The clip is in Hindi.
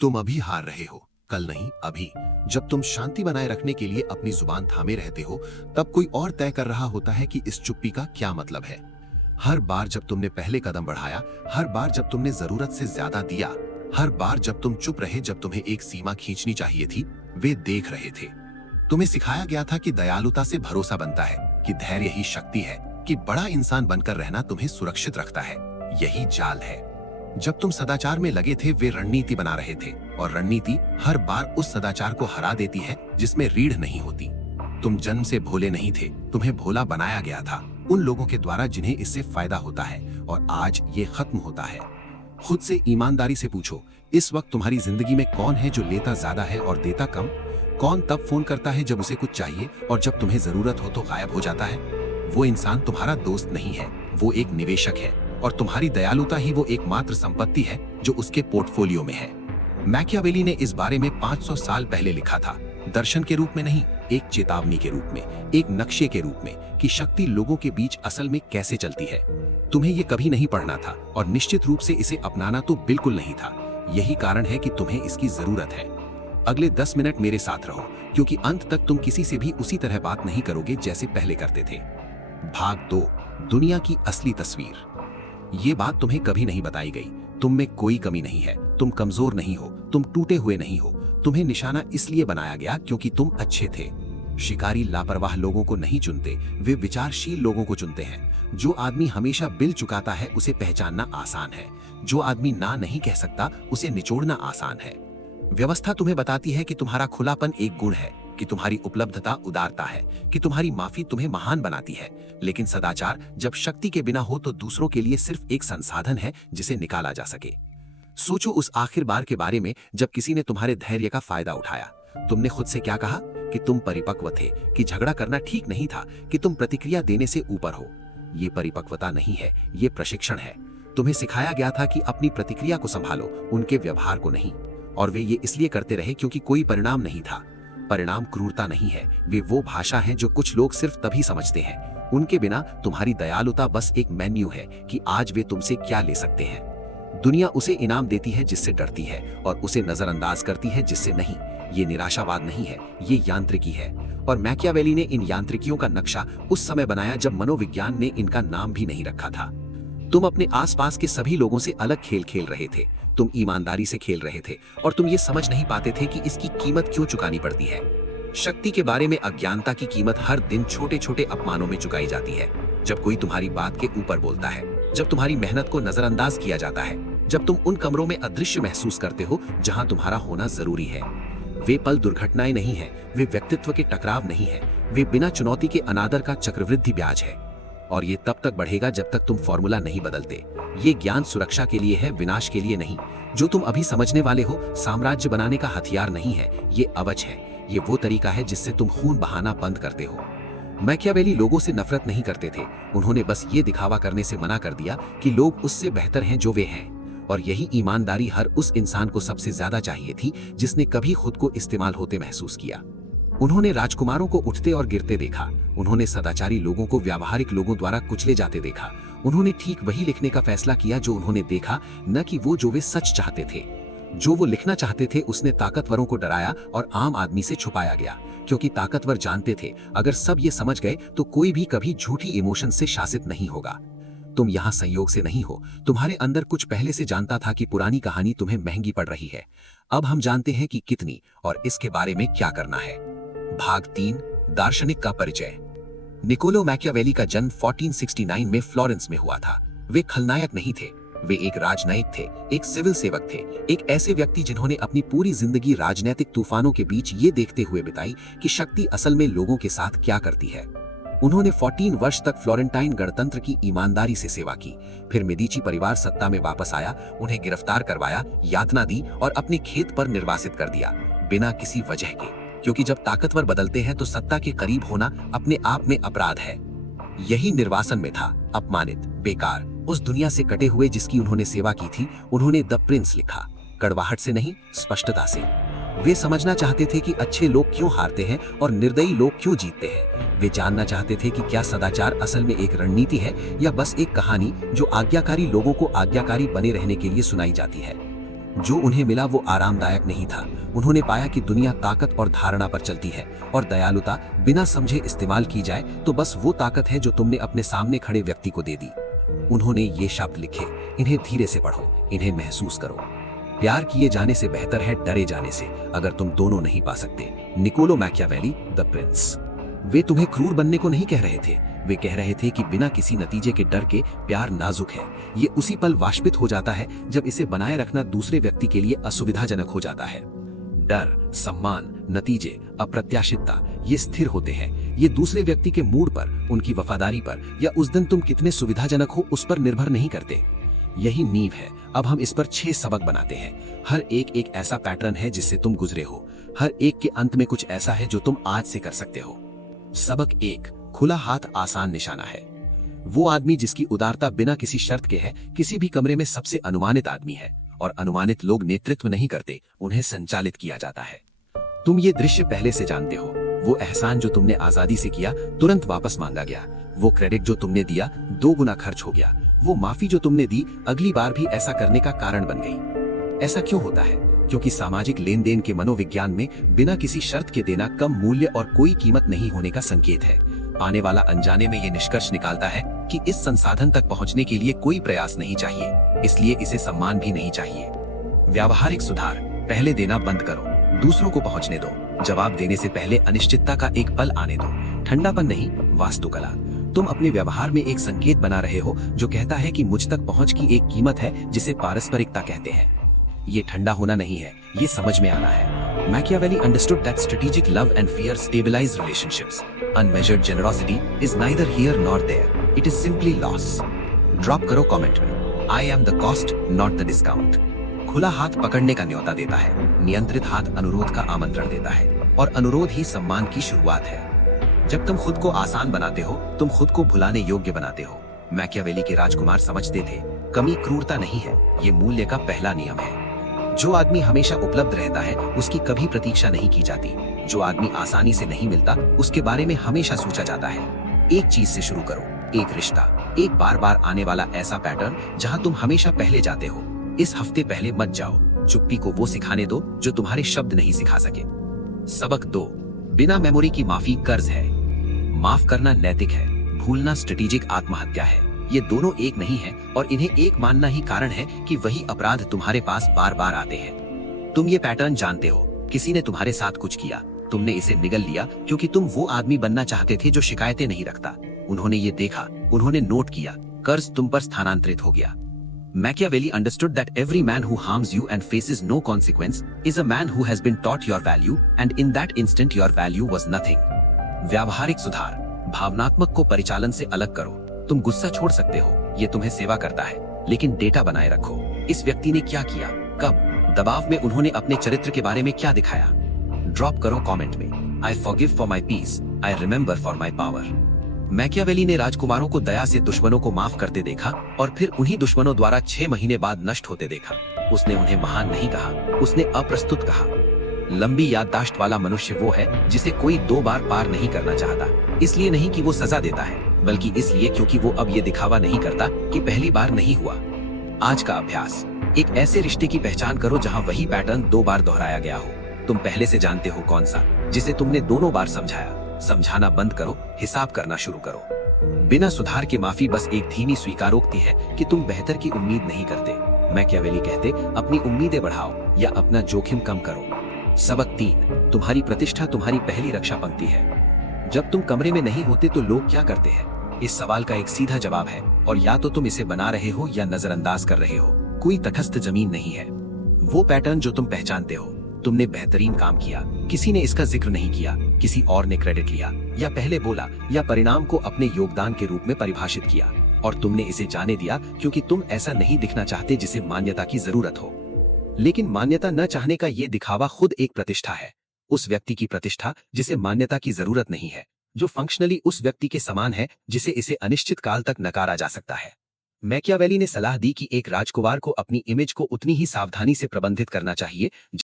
तुम अभी हार रहे हो, कल नहीं अभी। जब तुम शांति बनाए रखने के लिए अपनी जुबान थामे रहते हो, तब कोई और तय कर रहा होता है कि इस चुप्पी का क्या मतलब है। हर बार जब तुमने पहले कदम बढ़ाया, हर बार जब तुमने जरूरत से ज्यादा दिया, हर बार जब तुम चुप रहे जब तुम्हें एक सीमा खींचनी चाहिए थी, वे देख रहे थे। तुम्हें सिखाया गया था कि दयालुता से भरोसा बनता है, कि धैर्य ही शक्ति है, कि बड़ा इंसान बनकर रहना तुम्हें सुरक्षित रखता है। यही जाल है। जब तुम सदाचार में लगे थे, वे रणनीति बना रहे थे, और रणनीति हर बार उस सदाचार को हरा देती है जिसमें रीढ़ नहीं होती। तुम जन्म से भोले नहीं थे, तुम्हें भोला बनाया गया था उन लोगों के द्वारा जिन्हें इससे फायदा होता है, और आज ये खत्म होता है। खुद से ईमानदारी से पूछो, इस वक्त तुम्हारी जिंदगी में कौन है जो लेता ज्यादा है और देता कम? कौन तब फोन करता है जब उसे कुछ चाहिए और जब तुम्हें जरूरत हो तो गायब हो जाता है? वो इंसान तुम्हारा दोस्त नहीं है, वो एक निवेशक है, और तुम्हारी दयालुता ही वो एकमात्र संपत्ति है जो उसके पोर्टफोलियो में है। मैकियावेली ने इस बारे में 500 साल पहले लिखा था, दर्शन के रूप में नहीं, एक चेतावनी के रूप में, एक नक्शे के रूप में, कि शक्ति लोगों के बीच असल में कैसे चलती है। तुम्हें ये कभी नहीं पढ़ना था, और निश्चित रूप से इसे अपनाना तो बिल्कुल नहीं था। यही कारण है कि तुम्हें इसकी जरूरत है। अगले 10 मिनट मेरे साथ रहो, क्योंकि अंत तक तुम किसी से भी उसी तरह बात नहीं करोगे जैसे पहले करते थे। भाग 2, दुनिया की असली तस्वीर। ये बात तुम्हें कभी नहीं बताई गई। तुम में कोई कमी नहीं है, तुम कमजोर नहीं हो, तुम टूटे हुए नहीं हो। तुम्हें निशाना इसलिए बनाया गया क्योंकि तुम अच्छे थे। शिकारी लापरवाह लोगों को नहीं चुनते, वे विचारशील लोगों को चुनते हैं। जो आदमी हमेशा बिल चुकाता है उसे पहचानना आसान है। जो आदमी ना नहीं कह सकता उसे निचोड़ना आसान है। व्यवस्था तुम्हें बताती है कि तुम्हारा खुलापन एक गुण है, कि तुम्हारी उपलब्धता उदारता है, कि तुम्हारी माफी तुम्हें महान बनाती है। लेकिन सदाचार जब शक्ति के बिना हो तो दूसरों के लिए सिर्फ एक संसाधन है जिसे निकाला जा सके। सोचो उस आखिर बार के बारे में जब किसी ने तुम्हारे धैर्य का फायदा उठाया। तुमने खुद से क्या कहा? कि तुम परिपक्व थे, कि झगड़ा करना ठीक नहीं था, कि तुम प्रतिक्रिया देने से ऊपर हो। ये परिपक्वता नहीं है, ये प्रशिक्षण है। तुम्हें सिखाया गया था कि अपनी प्रतिक्रिया को संभालो, उनके व्यवहार को नहीं। और वे ये इसलिए करते रहे क्योंकि कोई परिणाम नहीं था। परिणाम क्रूरता नहीं है, वे वो भाषा है जो कुछ लोग सिर्फ तभी समझते हैं। उनके बिना तुम्हारी दयालुता बस एक मेन्यू है कि आज वे तुमसे क्या ले सकते हैं। दुनिया उसे इनाम देती है जिससे डरती है, और उसे नजरअंदाज करती है जिससे नहीं। ये निराशावाद नहीं है, ये यांत्रिकी है। और मैकियावेली ने इन यांत्रिकियों का नक्शा उस समय बनाया जब मनोविज्ञान ने इनका नाम भी नहीं रखा था। तुम अपने आसपास के सभी लोगों से अलग खेल खेल रहे थे। तुम ईमानदारी से खेल रहे थे, और तुम ये समझ नहीं पाते थे कि इसकी कीमत क्यों चुकानी पड़ती है। शक्ति के बारे में अज्ञानता की कीमत हर दिन छोटे छोटे अपमानों में चुकाई जाती है। जब कोई तुम्हारी बात के ऊपर बोलता है, जब तुम्हारी मेहनत को नजरअंदाज किया जाता है, जब तुम उन कमरों में अदृश्य महसूस करते हो जहां तुम्हारा होना जरूरी है। वे पल दुर्घटनाएं नहीं है, वे व्यक्तित्व के टकराव नहीं है, वे बिना चुनौती के अनादर का चक्रवृद्धि ब्याज है। और ये तब तक बढ़ेगा जब तक तुम फॉर्मूला नहीं बदलते। ये ज्ञान सुरक्षा के लिए है, विनाश के लिए नहीं। जो तुम अभी समझने वाले हो साम्राज्य बनाने का हथियार नहीं है, ये अवच है। ये वो तरीका है जिससे तुम खून बहाना बंद करते हो। मैकियावेली लोगों से नफरत नहीं करते थे, उन्होंने बस ये दिखावा करने से मना कर दिया कि लोग उससे बेहतर हैं जो वे हैं। और यही ईमानदारी हर उस इंसान को सबसे ज्यादा चाहिए थी जिसने कभी खुद को इस्तेमाल होते महसूस किया। उन्होंने राजकुमारों को उठते और गिरते देखा, उन्होंने सदाचारी लोगों को व्यावहारिक लोगों द्वारा कुचले जाते देखा। उन्होंने ठीक वही लिखने का फैसला किया जो उन्होंने देखा, न कि वो जो वे सच चाहते थे। जो वो लिखना चाहते थे उसने ताकतवरों को डराया और आम आदमी से छुपाया गया, क्योंकि ताकतवर जानते थे अगर सब ये समझ गए तो कोई भी कभी झूठी इमोशन से शासित नहीं होगा। तुम यहाँ संयोग से नहीं हो, तुम्हारे अंदर कुछ पहले से जानता था कि पुरानी कहानी तुम्हें महंगी पड़ रही है। अब हम जानते हैं कि कितनी, और इसके बारे में क्या करना है। भाग 3, दार्शनिक का परिचय। निकोलो मैकियावेली का जन्म 1469 में फ्लोरेंस में हुआ था। वे खलनायक नहीं थे, वे एक राजनयिक थे, एक सिविल सेवक थे, एक ऐसे व्यक्ति जिन्होंने अपनी पूरी जिंदगी राजनीतिक तूफानों के बीच ये देखते हुए बिताई कि शक्ति असल में लोगों के साथ क्या करती है। उन्होंने 14 वर्ष तक फ्लोरेंटाइन गणतंत्र की ईमानदारी से सेवा की। फिर मेडिची परिवार सत्ता में वापस आया, उन्हें गिरफ्तार करवाया, यातना दी और अपने खेत पर निर्वासित कर दिया, बिना किसी वजह के। क्योंकि जब ताकतवर बदलते हैं तो सत्ता के करीब होना अपने आप में अपराध है। यही निर्वासन में था, अपमानित, बेकार, उस दुनिया से कटे हुए जिसकी उन्होंने सेवा की थी। उन्होंने द प्रिंस लिखा, कड़वाहट से नहीं, स्पष्टता से। वे समझना चाहते थे कि अच्छे लोग क्यों हारते हैं और निर्दयी लोग क्यों जीतते हैं। वे जानना चाहते थे कि क्या सदाचार असल में एक रणनीति है या बस एक कहानी जो आज्ञाकारी लोगों को आज्ञाकारी बने रहने के लिए सुनाई जाती है। जो उन्हें मिला वो आरामदायक नहीं था। उन्होंने पाया कि दुनिया ताकत और धारणा पर चलती है, और दयालुता बिना समझे इस्तेमाल की जाए तो बस वो ताकत है जो तुमने अपने सामने खड़े व्यक्ति को दे दी। उन्होंने ये शब्द लिखे, इन्हें धीरे से पढ़ो, इन्हें महसूस करो। प्यार किए जाने से बेहतर है डरे जाने से, अगर तुम दोनों नहीं पा सकते। Niccolo Machiavelli, the Prince. वे तुम्हें क्रूर बनने को नहीं कह रहे थे, वे कह रहे थे कि बिना किसी नतीजे के डर के प्यार नाजुक है। ये उसी पल वाष्पित हो जाता है जब इसे बनाए रखना दूसरे व्यक्ति के लिए असुविधाजनक हो जाता है। डर, सम्मान, नतीजे, अप्रत्याशितता, ये स्थिर होते हैं। ये दूसरे व्यक्ति के मूड पर, उनकी वफादारी पर, या उस दिन तुम कितने सुविधाजनक हो उस पर निर्भर नहीं करते। यही नींव है। अब हम इस पर 6 सबक बनाते हैं। हर एक ऐसा पैटर्न है जिससे तुम गुजरे हो। हर एक के अंत में कुछ ऐसा है जो तुम आज से कर सकते हो। सबक 1, खुला हाथ आसान निशाना है। वो आदमी जिसकी उदारता बिना किसी शर्त के है, किसी भी कमरे में सबसे अनुमानित आदमी है, और अनुमानित लोग नेतृत्व नहीं करते, उन्हें संचालित किया जाता है। तुम ये दृश्य पहले से जानते हो। वो एहसान जो तुमने आजादी से किया तुरंत वापस मांगा गया। वो क्रेडिट जो तुमने दिया 2 गुना खर्च हो गया। वो माफी जो तुमने दी अगली बार भी ऐसा करने का कारण बन गई। ऐसा क्यों होता है? क्योंकि सामाजिक लेन देन के मनोविज्ञान में बिना किसी शर्त के देना कम मूल्य और कोई कीमत नहीं होने का संकेत है। पाने वाला अनजाने में ये निष्कर्ष निकालता है कि इस संसाधन तक पहुंचने के लिए कोई प्रयास नहीं चाहिए, इसलिए इसे सम्मान भी नहीं चाहिए। व्यावहारिक सुधार, पहले देना बंद करो, दूसरों को पहुंचने दो। जवाब देने से पहले अनिश्चितता का एक पल आने दो। ठंडापन नहीं, वास्तुकला। तुम अपने व्यवहार में एक संकेत बना रहे हो जो कहता है कि मुझ तक पहुंच की एक कीमत है जिसे पारस्परिकता कहते हैं। ये ठंडा होना नहीं है, ये समझ में आना है। Machiavelli understood that strategic love and fear stabilise relationships. Unmeasured generosity is neither here nor there, it is simply loss. Drop करो कमेंट में, I am the cost not the discount. खुला हाथ पकड़ने का न्योता देता है, नियंत्रित हाथ अनुरोध का आमंत्रण देता है, और अनुरोध ही सम्मान की शुरुआत है। जब तुम खुद को आसान बनाते हो, तुम खुद को भुलाने योग्य बनाते हो। मैकियावेली के राजकुमार समझते थे, कमी क्रूरता नहीं है, ये मूल्य का पहला नियम है। जो आदमी हमेशा उपलब्ध रहता है उसकी कभी प्रतीक्षा नहीं की जाती। जो आदमी आसानी से नहीं मिलता उसके बारे में हमेशा सोचा जाता है। एक चीज से शुरू करो, एक रिश्ता, एक बार बार आने वाला ऐसा पैटर्न जहां तुम हमेशा पहले जाते हो। इस हफ्ते पहले मत जाओ। चुप्पी को वो सिखाने दो जो तुम्हारे शब्द नहीं सिखा सके। सबक 2, बिना मेमोरी की माफी कर्ज है। माफ करना नैतिक है, भूलना स्ट्रेटेजिक आत्महत्या है। ये दोनों एक नहीं है, और इन्हें एक मानना ही कारण है कि वही अपराध तुम्हारे पास बार बार आते हैं। तुम ये पैटर्न जानते हो। किसी ने तुम्हारे साथ कुछ किया, तुमने इसे निगल लिया क्योंकि तुम वो आदमी बनना चाहते थे जो शिकायतें नहीं रखता। उन्होंने ये देखा, उन्होंने नोट किया, कर्ज तुम पर स्थानांतरित हो गया। Machiavelli understood that every man who harms you and faces no consequence is a man who has been taught your value, and in that instant your value was nothing. व्यावहारिक सुधार, भावनात्मक को परिचालन से अलग करो। तुम गुस्सा छोड़ सकते हो, ये तुम्हें सेवा करता है, लेकिन डेटा बनाए रखो। इस व्यक्ति ने क्या किया, कब, दबाव में उन्होंने अपने चरित्र के बारे में क्या दिखाया। ड्रॉप करो कमेंट में, I forgive for my peace, I remember for my power। Machiavelli ने राजकुमारों को दया से दुश्मनों को माफ करते देखा, और फिर उन्हीं दुश्मनों द्वारा 6 महीने बाद नष्ट होते देखा। उसने उन्हें महान नहीं कहा, उसने अप्रस्तुत कहा। लंबी याददाश्त वाला मनुष्य वो है जिसे कोई 2 बार पार नहीं करना चाहता, इसलिए नहीं कि वो सजा देता है, बल्कि इसलिए क्योंकि वो अब ये दिखावा नहीं करता कि पहली बार नहीं हुआ। आज का अभ्यास, एक ऐसे रिश्ते की पहचान करो जहां वही पैटर्न 2 बार दोहराया गया हो। तुम पहले से जानते हो कौन सा, जिसे तुमने दोनों बार समझाया। समझाना बंद करो, हिसाब करना शुरू करो। बिना सुधार के माफी बस एक धीमी स्वीकारोक्ति है कि तुम बेहतर की उम्मीद नहीं करते। मैकियावेली कहते, अपनी उम्मीदें बढ़ाओ या अपना जोखिम कम करो। सबक 3, तुम्हारी प्रतिष्ठा तुम्हारी पहली रक्षा पंक्ति है। जब तुम कमरे में नहीं होते तो लोग क्या करते हैं? इस सवाल का एक सीधा जवाब है, और या तो तुम इसे बना रहे हो या नजरअंदाज कर रहे हो। कोई तटस्थ जमीन नहीं है। वो पैटर्न जो तुम पहचानते हो, तुमने बेहतरीन काम किया, किसी ने इसका जिक्र नहीं किया, किसी और ने क्रेडिट लिया, या पहले बोला, या परिणाम को अपने योगदान के रूप में परिभाषित किया, और तुमने इसे जाने दिया क्योंकि तुम ऐसा नहीं दिखना चाहते जिसे मान्यता की जरूरत हो। लेकिन मान्यता न चाहने का ये दिखावा खुद एक प्रतिष्ठा है। उस व्यक्ति की प्रतिष्ठा जिसे मान्यता की जरूरत नहीं है, जो फंक्शनली उस व्यक्ति के समान है जिसे इसे अनिश्चित काल तक नकारा जा सकता है। मैकियावेली ने सलाह दी कि एक राजकुमार को अपनी इमेज को उतनी ही सावधानी से प्रबंधित करना चाहिए